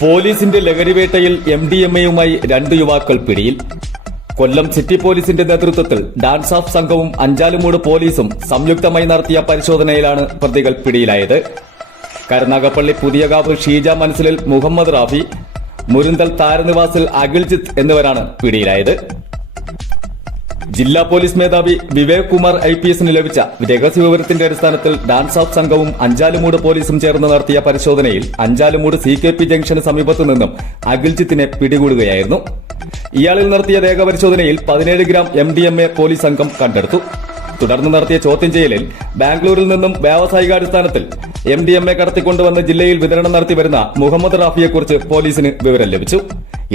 പോലീസിന്റെ ലഹരിവേട്ടയിൽ M D M എയുമായി രണ്ട് യുവാക്കൾ പിടിയിൽ. കൊല്ലം സിറ്റി പോലീസിന്റെ നേതൃത്വത്തിൽ ഡാൻസ് ഓഫ് സംഘവും അഞ്ചാലുമൂട് പോലീസും സംയുക്തമായി നടത്തിയ പരിശോധനയിലാണ് പ്രതികൾ പിടിയിലായത്. കരുനാഗപ്പള്ളി പുതിയകാവ് ഷീജ മനസ്സിലിൽ മുഹമ്മദ് റാഫി മുരുന്തൽ താരനിവാസിൽ അഖിൽജിത്ത് എന്നിവരാണ് പിടിയിലായത്. ജില്ലാ പോലീസ് മേധാവി വിവേക് കുമാർ ഐ പി എസിന് ലഭിച്ച രഹസ്യവിവരത്തിന്റെ അടിസ്ഥാനത്തിൽ ഡാൻസ് ഓഫ് സംഘവും അഞ്ചാലുമൂട് പോലീസും ചേർന്ന് നടത്തിയ പരിശോധനയിൽ അഞ്ചാലുമൂട് സി കെ പി ജംഗ്ഷന് സമീപത്തു നിന്നും അഖിൽജിത്തിനെ പിടികൂടുകയായിരുന്നു. ഇയാളിൽ നടത്തിയ രേഖ പരിശോധനയിൽ പതിനേഴ് gram M D M A police സംഘം കണ്ടെടുത്തു. തുടർന്ന് നടത്തിയ ചോദ്യം ചെയ്യലിൽ ബാംഗ്ലൂരിൽ നിന്നും വ്യാവസായികാടിസ്ഥാനത്തിൽ എം ഡി എം എ കടത്തിക്കൊണ്ടുവന്ന് ജില്ലയിൽ വിതരണം നടത്തി വരുന്ന മുഹമ്മദ് റാഫിയെക്കുറിച്ച് പോലീസിന് വിവരം ലഭിച്ചു.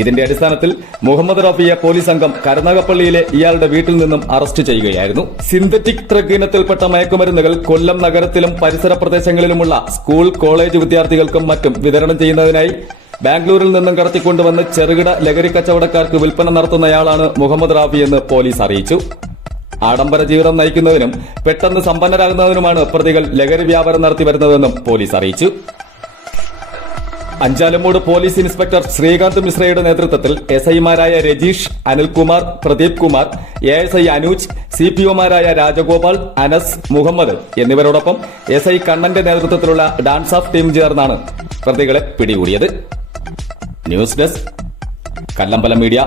ഇതിന്റെ അടിസ്ഥാനത്തിൽ മുഹമ്മദ് റഫിയെ പോലീസ് സംഘം കരുനാഗപ്പള്ളിയിലെ ഇയാളുടെ വീട്ടിൽ നിന്നും അറസ്റ്റ് ചെയ്യുകയായിരുന്നു. സിന്തറ്റിക് ഡ്രഗ് ഇനത്തിൽപ്പെട്ട മയക്കുമരുന്നുകൾ കൊല്ലം നഗരത്തിലും പരിസര പ്രദേശങ്ങളിലുമുള്ള സ്കൂൾ കോളേജ് വിദ്യാർത്ഥികൾക്കും മറ്റും വിതരണം ചെയ്യുന്നതിനായി ബാംഗ്ലൂരിൽ നിന്നും കടത്തിക്കൊണ്ടുവന്ന് ചെറുകിട ലഹരി കച്ചവടക്കാർക്ക് വിൽപ്പന നടത്തുന്നയാളാണ് മുഹമ്മദ് റാഫി എന്ന് പോലീസ് അറിയിച്ചു. ആഡംബര ജീവിതം നയിക്കുന്നതിനും പെട്ടെന്ന് സമ്പന്നരാകുന്നതിനുമാണ് പ്രതികൾ ലഹരി വ്യാപാരം നടത്തി വരുന്നതെന്നും പോലീസ് അറിയിച്ചു. അഞ്ചാലമ്മൂട് പോലീസ് ഇൻസ്പെക്ടർ ശ്രീകാന്ത് മിശ്രയുടെ നേതൃത്വത്തിൽ എസ് ഐമാരായ Rajeesh Anilkumar Pradeep Kumar A S I Anooj C P ഒമാരായ Rajagopal Anas Muhammad എന്നിവരോടൊപ്പം എസ് ഐ കണ്ണന്റെ നേതൃത്വത്തിലുള്ള ഡാൻസ് ഓഫ് ടീം ചേർന്നാണ് പ്രതികളെ പിടികൂടിയത്. News desk Kallambalam media.